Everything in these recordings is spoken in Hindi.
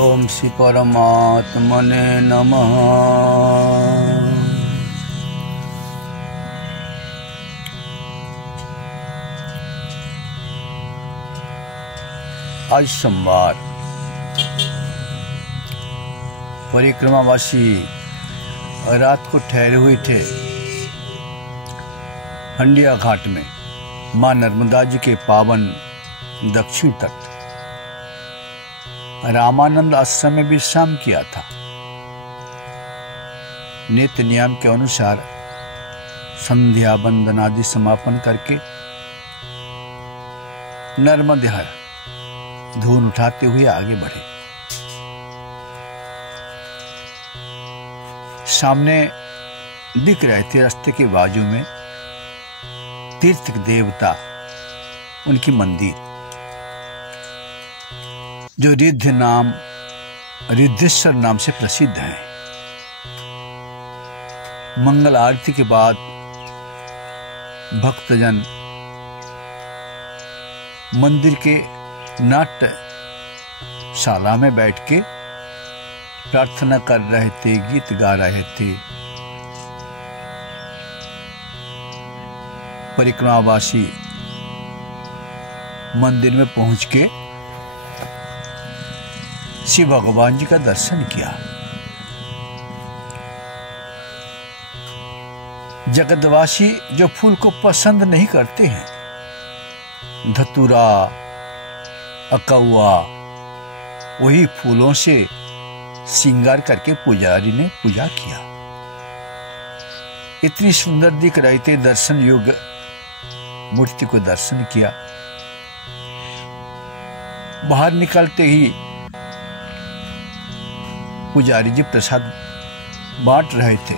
ओम श्री परमात्मने नमः। आज सोमवार, परिक्रमावासी रात को ठहरे हुए थे हंडिया घाट में मां नर्मदा जी के पावन दक्षिण तट रामानंद आश्रम में विश्राम किया था। नित्य नियम के अनुसार संध्या बंदन आदि समापन करके नर्मदा धून उठाते हुए आगे बढ़े। सामने दिख रहे थे रास्ते के बाजू में तीर्थ देवता, उनकी मंदिर जो रिद्धेश्वर नाम से प्रसिद्ध है। मंगल आरती के बाद भक्तजन मंदिर के नाट्यशाला में बैठ के प्रार्थना कर रहे थे, गीत गा रहे थे। परिक्रमावासी मंदिर में पहुंच के शिव भगवान जी का दर्शन किया। जगतवासी जो फूल को पसंद नहीं करते हैं, धतूरा, अकौआ, वही फूलों से श्रृंगार करके पुजारी ने पूजा किया। इतनी सुंदर दिख रहे थे, दर्शन योग्य मूर्ति को दर्शन किया। बाहर निकलते ही पुजारी जी प्रसाद बांट रहे थे।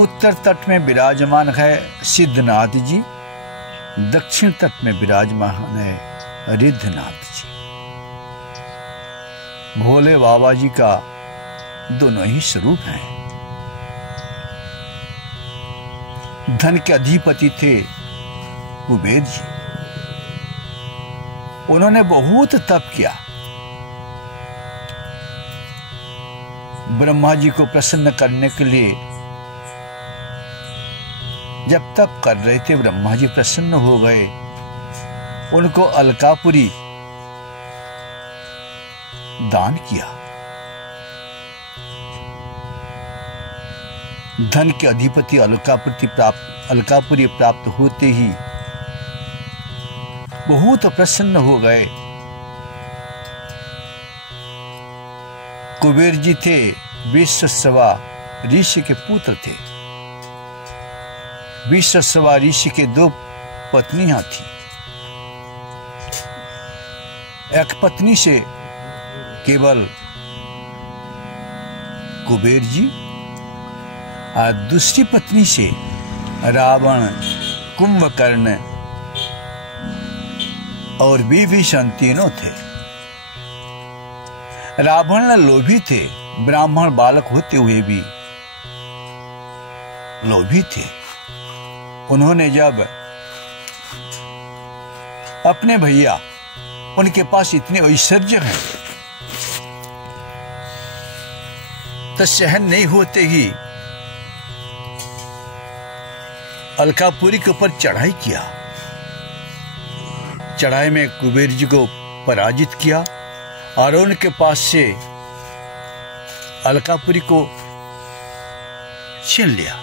उत्तर तट में विराजमान है सिद्धनाथ जी, दक्षिण तट में विराजमान है रिद्धनाथ जी। भोले बाबा जी का दोनों ही स्वरूप हैं। धन के अधिपति थे कुबेर जी। उन्होंने बहुत तप किया। ब्रह्मा जी को प्रसन्न करने के लिए जब तप कर रहे थे, ब्रह्मा जी प्रसन्न हो गए। उनको अलकापुरी दान किया। धन के अधिपति अलकापुरी प्राप्त होते ही बहुत प्रसन्न हो गए। कुबेर जी थे विश्वश्रवा ऋषि के पुत्र थे। विश्वश्रवा ऋषि के दो पत्नियां थी। एक पत्नी से केवल कुबेर जी और दूसरी पत्नी से रावण, कुंभकर्ण और विभीषण तीनों थे। रावण लोभी थे, ब्राह्मण बालक होते हुए भी लोभी थे। उन्होंने जब अपने भैया, उनके पास इतने ऐश्वर्य हैं, तो सहन नहीं होते ही अलकापुरी के ऊपर चढ़ाई किया। चढ़ाई में कुबेर जी को पराजित किया और उनके पास से अलकापुरी को छीन लिया।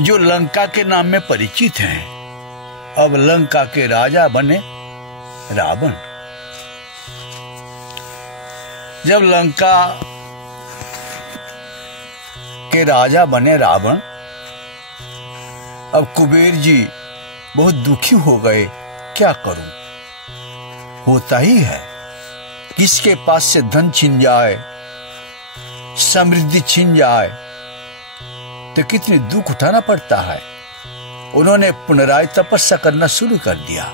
जो लंका के नाम में परिचित हैं, अब लंका के राजा बने रावण। जब लंका के राजा बने रावण, अब कुबेर जी बहुत दुखी हो गए। क्या करूं? होता ही है, किसके पास से धन छिन जाए, समृद्धि छिन जाए तो कितनी दुख उठाना पड़ता है। उन्होंने पुनराय तपस्या करना शुरू कर दिया।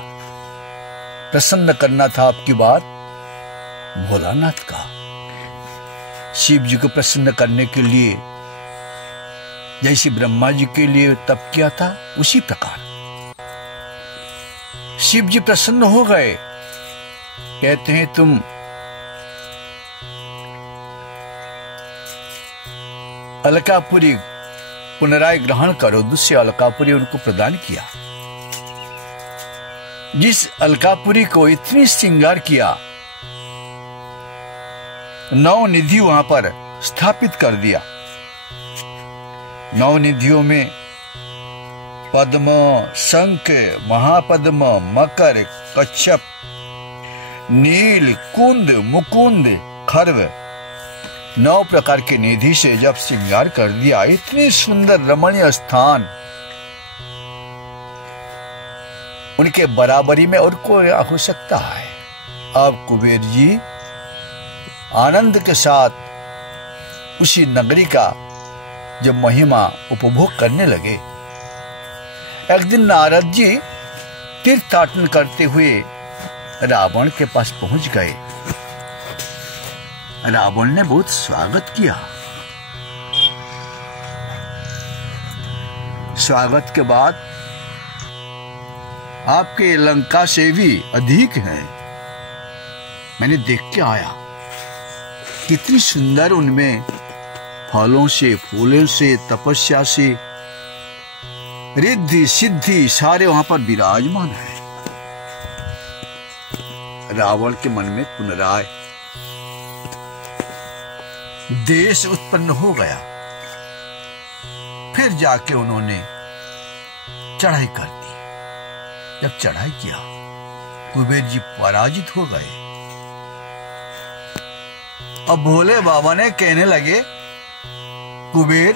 प्रसन्न करना था आपकी बात भोलानाथ का। शिव जी को प्रसन्न करने के लिए जैसे ब्रह्मा जी के लिए तप किया था, उसी प्रकार शिव जी प्रसन्न हो गए, कहते हैं तुम अलकापुरी पुनराय ग्रहण करो। दूसरी अलकापुरी उनको प्रदान किया। जिस अलकापुरी को इतनी श्रृंगार किया, 9 निधि वहां पर स्थापित कर दिया। 9 निधियों में पद्म, शंख, महापद्म, मकर, कच्छप, नील, कुंद, मुकुंद, खर्व, 9 प्रकार के निधि से जब श्रृंगार कर दिया, इतनी सुंदर रमणीय स्थान, उनके बराबरी में और कोई हो सकता है। अब कुबेर जी आनंद के साथ उसी नगरी का जब महिमा उपभोग करने लगे, एक दिन नारद जी तीर्थाटन करते हुए रावण के पास पहुंच गए। रावण ने बहुत स्वागत किया। स्वागत के बाद आपके लंका से भी अधिक हैं, मैंने देख के आया। कितनी सुंदर उनमें फलों से, फूलों से, तपस्या से, रिद्धि सिद्धि सारे वहां पर विराजमान है। रावण के मन में पुनराय देश उत्पन्न हो गया। फिर जाके उन्होंने चढ़ाई कर दी। जब चढ़ाई किया, कुबेर जी पराजित हो गए। अब भोले बाबा ने कहने लगे, कुबेर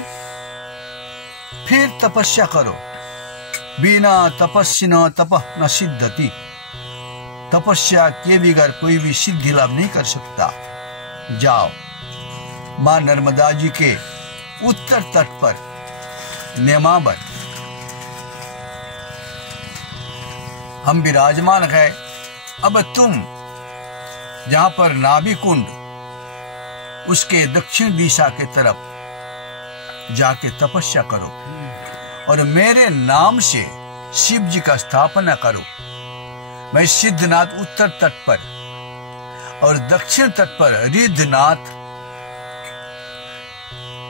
फिर तपस्या करो, बिना तपस्या तपः न सिद्धति। तपस्या के बगैर कोई भी सिद्धि लाभ नहीं कर सकता। जाओ, मां नर्मदा जी के उत्तर तट पर नेमावर हम विराजमान है। अब तुम जहां पर नाभि कुंड, उसके दक्षिण दिशा के तरफ जाके तपस्या करो और मेरे नाम से शिव जी का स्थापना करो। मैं सिद्धनाथ उत्तर तट पर और दक्षिण तट पर रिद्धनाथ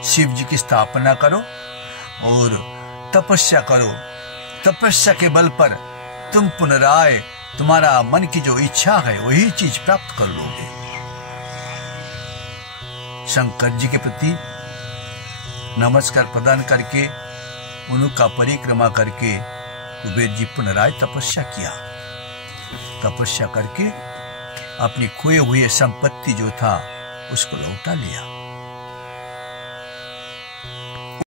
शिव जी की स्थापना करो और तपस्या करो। तपस्या के बल पर तुम पुनराय तुम्हारा मन की जो इच्छा है वही चीज प्राप्त कर लोगे। शंकर जी के प्रति नमस्कार प्रदान करके, उनका परिक्रमा करके कुबेर जी पुनराय तपस्या किया। तपस्या करके अपनी खोए हुए संपत्ति जो था उसको लौटा लिया।